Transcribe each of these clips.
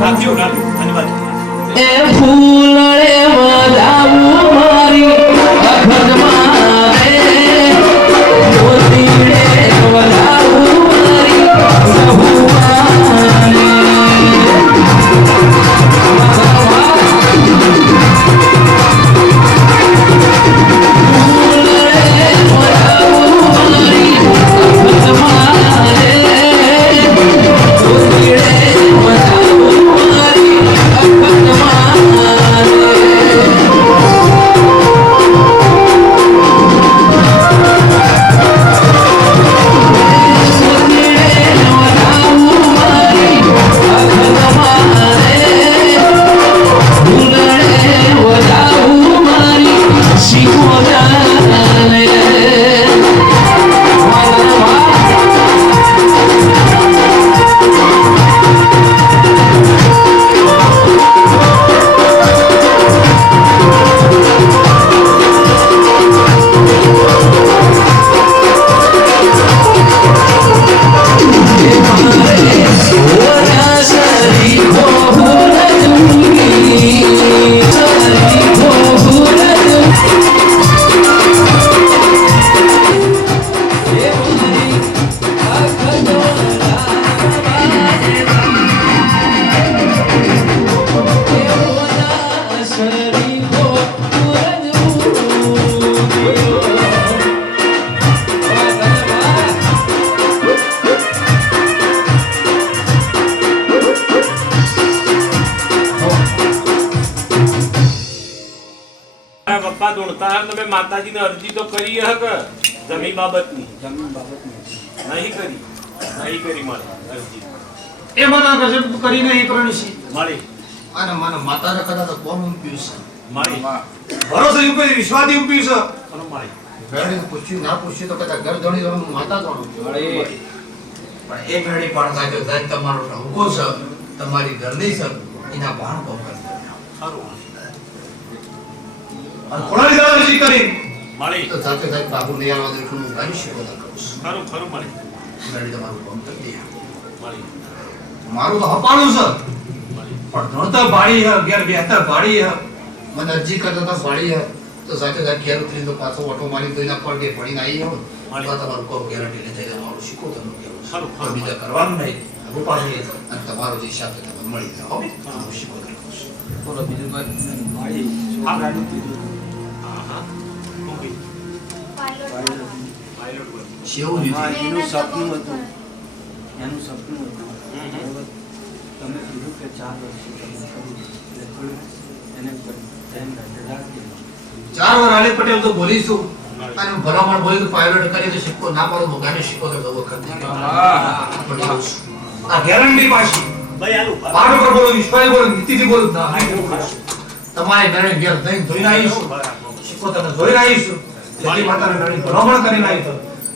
રાખજો ધન્યવાદ એ ફૂલડે વધાવું મારી અખતમાં રે મોતીડે વધાવું મારી સહુમાં રે પપ્પા દોડતા તમે માતાજીને અરજી તો કરી હક જમીન બાબતની નહીં કરી મારી અરજી એ મને કશે કરી નહીં પ્રણસી મળી અને મને માતાને કદાચ કોમ ઉમ્પ્યું છે મળી ભરોસો ઉપર વિશ્વાસી ઉમ્પ્યું છે ખરો મળી ભેડી પૂછ્યું ના પૂછ્યું તો કદાચ ઘર ધણી જવાનું માતા જાણું મળી પણ એ ભેડી પણ કાજો દન તમારો ઢોકો છે તમારી ઘરની છે એના ભાણ કોમ કરે ખરું અને કોણાની દાદાજી કરી મળી તો જાતે જાતે બાબુ ને આવવા દે હું ગાડી શીખો કરું ખરું મળી ભેડી તમારું કોમ કરી દે મળી મારું તો હપાણું છે મળી પણ ધોતા બાળી હે ઘેર બેહતા બાળી હે મને અરજી કરતા તો બાળી હે તો સાથે સાથે ઘેર ઉતરી તો પાછો ઓટો મારી તો એના પર ડે પડીને આવી હો તો તમારું કોમ ગેરંટી લઈ જાય મારું શીખો તમે ખરું તો બીજા કરવાનું નહીં હું પાછું અને તમારો જે હિસાબ તમને મળી જાય હવે હું શીખો કરું બોલો બીજું કોઈ મારી છોકરાનું કીધું હા હા ઓકે પાયલોટ બન શેવું હા, લીધું એનું સપનું હતું બરાબર. તમે કીધું કે 4 વર્ષ તમે કર્યું એટલે થોડું એને ધ્યાન રાખજો. 4 વાર આલે પટેલ તો બોલીશું અને હું ભલામણ બોલી તો પાયલોટ કરી તો શીખો ના પાડો તો ગાડી શીખો તો વખત આ ગેરંટી પાછી ભાઈ આલુ પાડ પર બોલો વિશ્વાસ બોલો નીતિથી બોલો ના તમારે ઘરે ઘેર દહીં ધોઈને આવીશું શીખો તમે ધોઈને આવીશું જેથી માતાને ઘણી ભલામણ કરીને આવી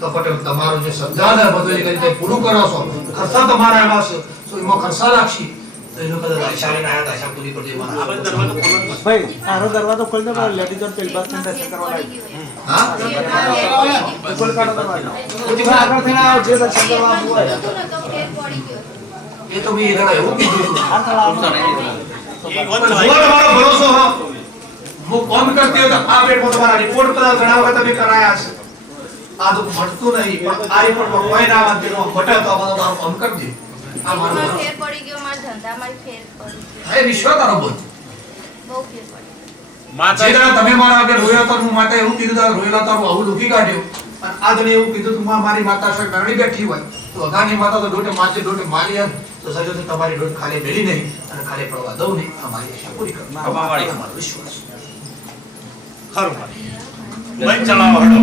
તો પટેલ તમારો જે શબ્દાદર બધું એ કરી પૂરું કરો છો ખર્ચા તમારા એમાં છે તો એમાં ખર્ચા રાખશી તો એનો કદાચ આશાને આયા તો આશા પૂરી કરી દેવાના આ બધા દરવાજો ખોલો જ મત. ભાઈ આરો દરવાજો ખોલ દે પણ લેડીઝ ઓર પેલી બાત ચિંતા કરવા લાગી હા ખોલ કાઢો દરવાજો ઉજી ભાઈ આગળ થઈને આવો જે દર્શન કરવા આવવું હોય એ તો મેં એના એવું કીધું આ થળા એક વાત પણ ચલાવી. જોવા તમારો ભરોસો હો હું કોમ કરતી હોય તો આ બેટમાં તમારા રિપોર્ટ કદાચ ઘણા વખત તમે કરાયા છે આ તો મળતું નહીં પણ આ રિપોર્ટમાં કોઈ ના વાત તેનો ઘટે તો અમારો કોમ કરી દે આ મારો ફેર પડી ગયો મારા ધંધામાં ફેર પડી ગયો એ વિશ્વાસ કરો બોલ બહુ ફેર પડી જે માતાજી દાડા તમે મારા આગળ રોયા તો હું માતા એવું કીધું તો રોયેલા તો આવું દુખી કાઢ્યો અને આ દને એવું કીધું તું મારી માતા સાહેબ મેરડી બેઠી હોય તો અગાની માતા તો ડોટે મારી હે તો સજો તો તમારી ડોટ ખાલી મેલી નહીં અને ખાલી પડવા દઉં નહીં અમારી આશા પૂરી કરો અમારી. અમારો વિશ્વાસ ખરું મળી ભાઈ ચલાવો હડો